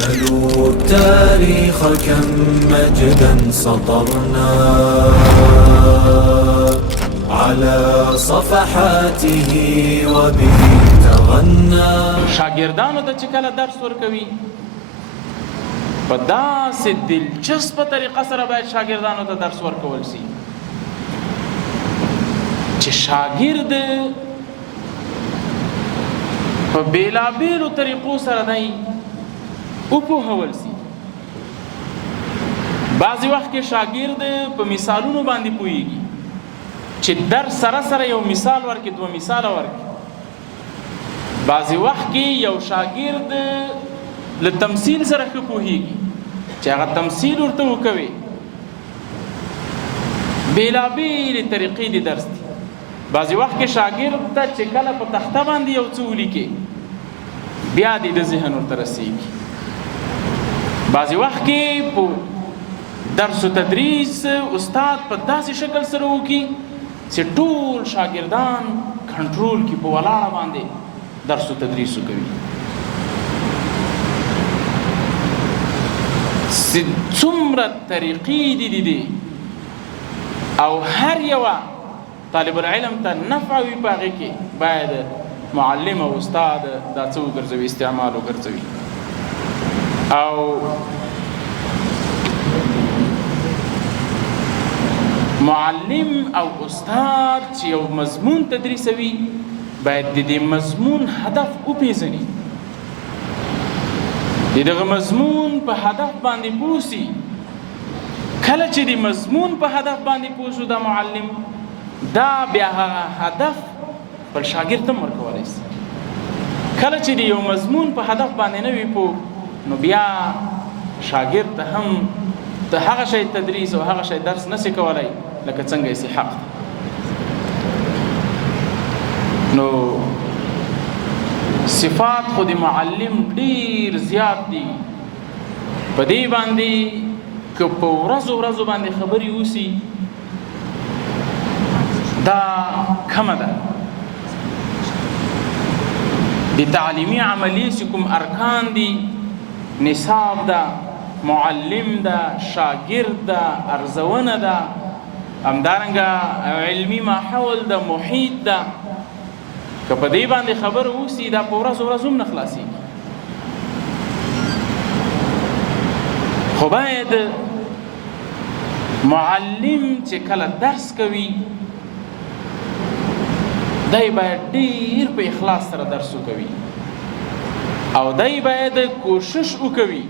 سلوا التاريخ كم مجدا سطرنا على صفحاته وبه تغنى. شاگردانو ته چې کله درس ورکوي په داسې دلچسپه طریقه سره باید شاگردانو ته درس ورکول شي چې شاگرد په بیلابیلو طریقو سره دی وپوهول شي. بعضې وخت کې شاگرد په مثالونو باندې پوهیږي چې درس سره سره یو مثال ورکړي، دوه مثاله ورکړي. بعضې وخت کې یو شاگرد له تمثیل سره ښه پوهیږي چې هغه تمثیل ورته وکوي. بیلابیلې طریقې د درس دي. بعضې وخت کې شاګرد ته چې کله په تخته باندې یو څه ولیکي بیا د ذهن ورته رسېږي. بعضې وخت کې په درس و تدریس استاد په داسې شکل سره وکړي چې ټول شاګردان کنټرول کړي، په ولاړه باندې درس و تدریس وکوي. څومره طریقې دي او هر یوه طالب العلم ته نفع وي په هغې کې باید معلم او استاد دا څه وګرځوي، استعمال وګرځوي. او معلم او استاد چې یو مضمون تدریسوي باید د دې مضمون هدف وپېژني، د دغه مضمون په هدف باندې پوه شي. کله چې د مضمون په هدف باندې پوه شو دا معلم، دا بیا هغه هدف بل شاګرد ته ورکولی شي. کله چې د یو مضمون په هدف باندې نه وي پوه، نو بیا شاګرد ته هم د هغه شی تدریس او هغه شی درس نشي کولی لکه څنګه یې حق. نو صفات خو د معلم ډیر زیات دي. په دې باندې که په ورځو باندې خبرې وسي دا کمه ده. د تعلیمي عملیې چې کوم ارکان دي، نصاب ده، معلم ده، شاگرد ده، ارزونه ده، همدارنګه علمي ماحول ده، محیط ده، که په دې باندې خبره وسي دا په ورځو هم نه خلاصېږي. خو باید معلم چې کله درس کوي دی باید ډیر په اخلاص سره درس وکوي او دی باید کوشش وکوي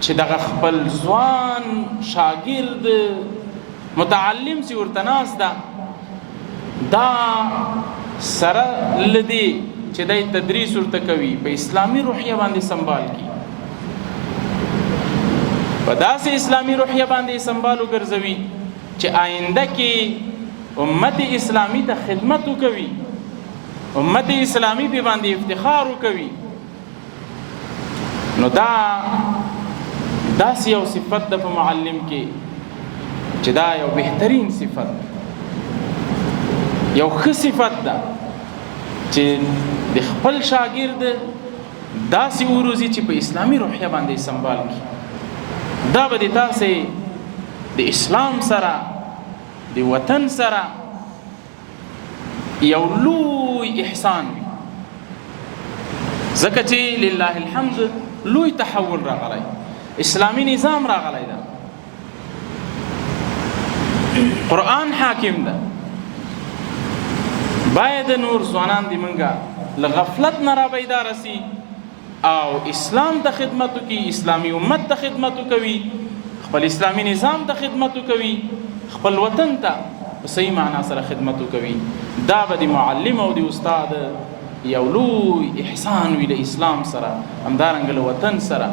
چې دغه خپل ځوان شاګرد متعلم چې ورته ناست ده دا سره لدی چې دی تدریس ورته کوي په اسلامي روحیه باندې سنبال کړي، په داسې اسلامي روحیه باندې سنبال وګرځوي چې آینده کې امت اسلامی ته خدمت وکوي، امت اسلامی په باندې افتخار وکوي. نو دا داسې یو صفت ده په معلم کې چې دا یو بهترین صفت، یو ښه صفت ده چې د خپل شاګرد داسې وروزي چې په اسلامي روحیه باندې سنبال کړي. دا به د تاسې د اسلام سره د وطن سره یو لوی احسان وي، ځکه چې لله الحمد لوی تحول راغلی، اسلامي نظام راغلی ده، قرآن حاکم ده. باید نور ځوانان دې منګه له غفلت نه را بیداره سي او اسلام ته خدمت وکړي، اسلامي امت ته خدمت وکوي، خپل اسلامي نظام ته خدمت وکوي، خپل وطن ته په صحیح معنا سره خدمت وکوي. دا به د معلم او د استاد یو لوی احسان وي له اسلام سره، همدارنګه له وطن سره،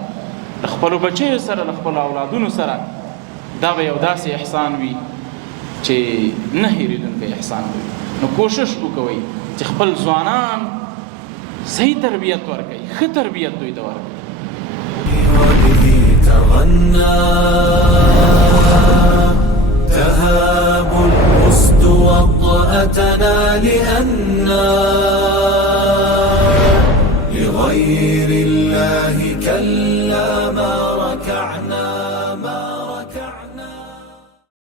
له خپلو بچیو سره، له خپلو اولادونو سره. دا به یو داسې احسان وي چې نه هېرېدونکی احسان وي. نو کوشش وکوئ چې خپل ځوانان صحیح تربیت ورکړئ، ښه تربیت دوی ته ورکړئ. تهاب الأسد وطأتنا لأننا لغير الله كلا معنا